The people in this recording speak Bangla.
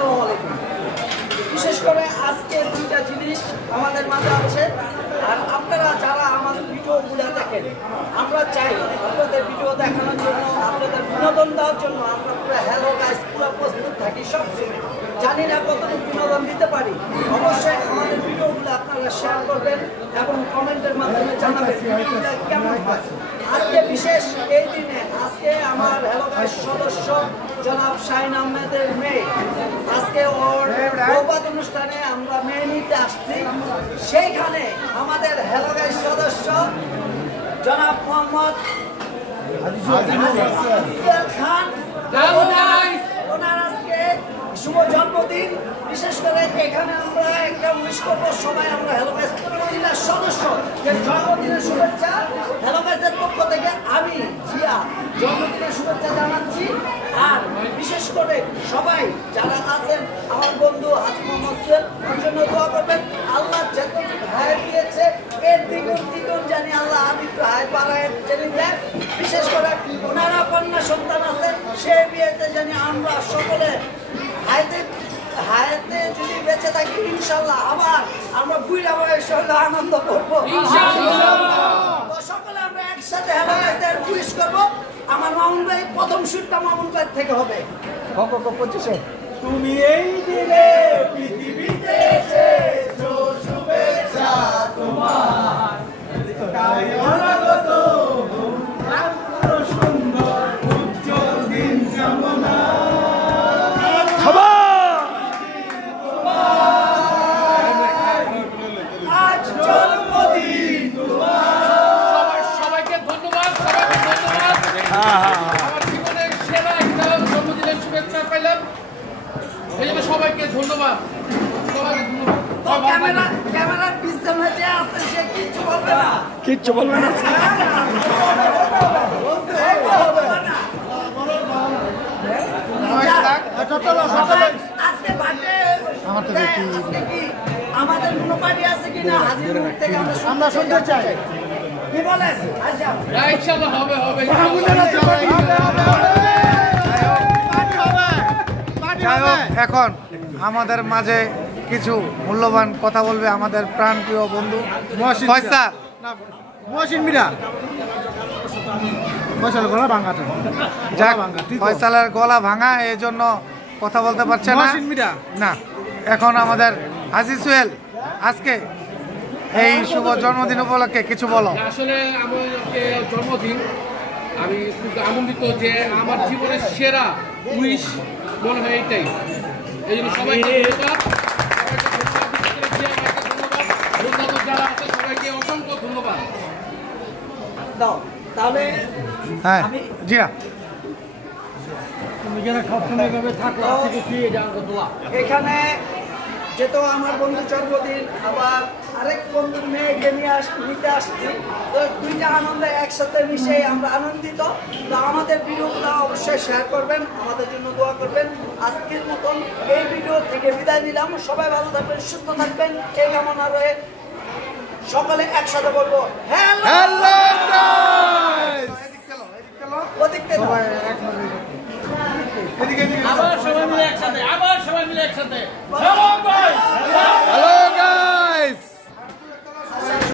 আসসালামু আলাইকুম। বিশেষ করে আজকে দুইটা জিনিস আমাদের মাঝে আছে, আর আপনারা যারা আমাদের ভিডিওগুলো দেখেন, আমরা চাই আপনাদের ভিডিও দেখানোর জন্য, আপনাদের বিনোদন দেওয়ার জন্য আমরা পুরো হ্যালো গাইস পুরো প্রস্তুত থাকি। সব জানি না কতটুকু বিনোদন দিতে পারি। অবশ্যই আমাদের ভিডিওগুলো আপনারা শেয়ার করবেন এবং কমেন্টের মাধ্যমে জানাবেন ভিডিওটা কেমন হয়। আজকে বিশেষ এই দিনে আজকে আমার হ্যালো গাইস সদস্য জনাব শাহিন আহমেদের মেয়ে, আজকে ওর বৌভাত অনুষ্ঠানে আমরা মেয়ে নিতে আসছি। সেইখানে আমাদের হ্যালো গাইস সদস্য জনাব মোহাম্মদ খান ওনার আজকে শুভ জন্মদিন। বিশেষ করে এখানে আমরা একটা উইশ করবো, সবাই আমরা হ্যালো গাইস মহিলার সদস্য যে জন্মদিনের শুভেচ্ছা হ্যালো গাইসের পক্ষ থেকে আমি জিয়া জন্মদিনের শুভেচ্ছা জানাচ্ছি। আর বিশেষ করে সবাই যারা আছেন আমার বন্ধু হাজি মোহাম্মদ সোহেল, ওর জন্য দোয়া করবেন। আল্লাহ যত হায়াত দিয়েছে এর দ্বিগুণ জানি আল্লাহ আমি একটু হায়াত বাড়ায় জেনে দেন। বিশেষ করে ওনারা কন্যা সন্তান আছে, সে বিয়েতে জানি আমরা সকলে হায়াতে যদি বেঁচে থাকি ইনশাল্লাহ আবার আমরা বুইড়া বয়স হলে আনন্দ করবো। তো সকলে আমরা একসাথে হ্যালো গাইসদের উইশ করবো। আমার মামুন ভাই প্রথম শুটটা মামুন ভাই থেকে হবে। তুমি এই দিনে পৃথিবীতে এসেছো, শুভেচ্ছা তোমার তাই অনাগত সুন্দর উজ্জ্বল দিন কামনা। আজ জন্মদিন তোমার। সবাইকে ধন্যবাদ, আমার জীবনের সেরা একটা জন্মদিনের শুভেচ্ছা পাইলাম, এই জন্য সবাইকে ধন্যবাদ। ক্যামেরার পিছনে যে আছে সে কিচ্ছু বলবে না, কিচ্ছু বলবে না। আজকে বার্থডে কি আমাদের কোনো পার্টি আছে কিনা হাজির থেকে আমরা শুনতে চাই। কি বলেন? ইনশাআল্লাহ হবে হবে। যাই হোক, এখন আমাদের মাঝে কিছু মূল্যবান কথা বলবে আমাদের প্রাণপ্রিয় বন্ধু ফয়সাল। ফয়সালের গলা ভাঙা, এই জন্য কথা বলতে পারছে না। এখন আমাদের হাজি সোহেল, আজকে এই শুভ জন্মদিন উপলক্ষে কিছু বলো। আসলে আমার জন্মদিন, আমি খুব আনন্দিত যে আমার জীবনের সেরা উইশ মনে হয় এইটাই। এই জন্য সবাইকে ধন্যবাদ, যারা আছে সবাইকে অসংখ্য ধন্যবাদ। তাহলে হ্যাঁ জিয়া এখানে যেহেতু আমার বন্ধুর জন্মদিন, আবার আরেক বন্ধুর মেয়েকে নিতে আসছি, তো দুইটা আনন্দে একসাথে মিশে আমরা আনন্দিত। তো আমাদের ভিডিওগুলো অবশ্যই শেয়ার করবেন, আমাদের জন্য দোয়া করবেন। আজকের মতন এই ভিডিও থেকে বিদায় নিলাম। সবাই ভালো থাকবেন, সুস্থ থাকবেন এই কামনা রয়ে সকলে একসাথে বলবো হ্যালো।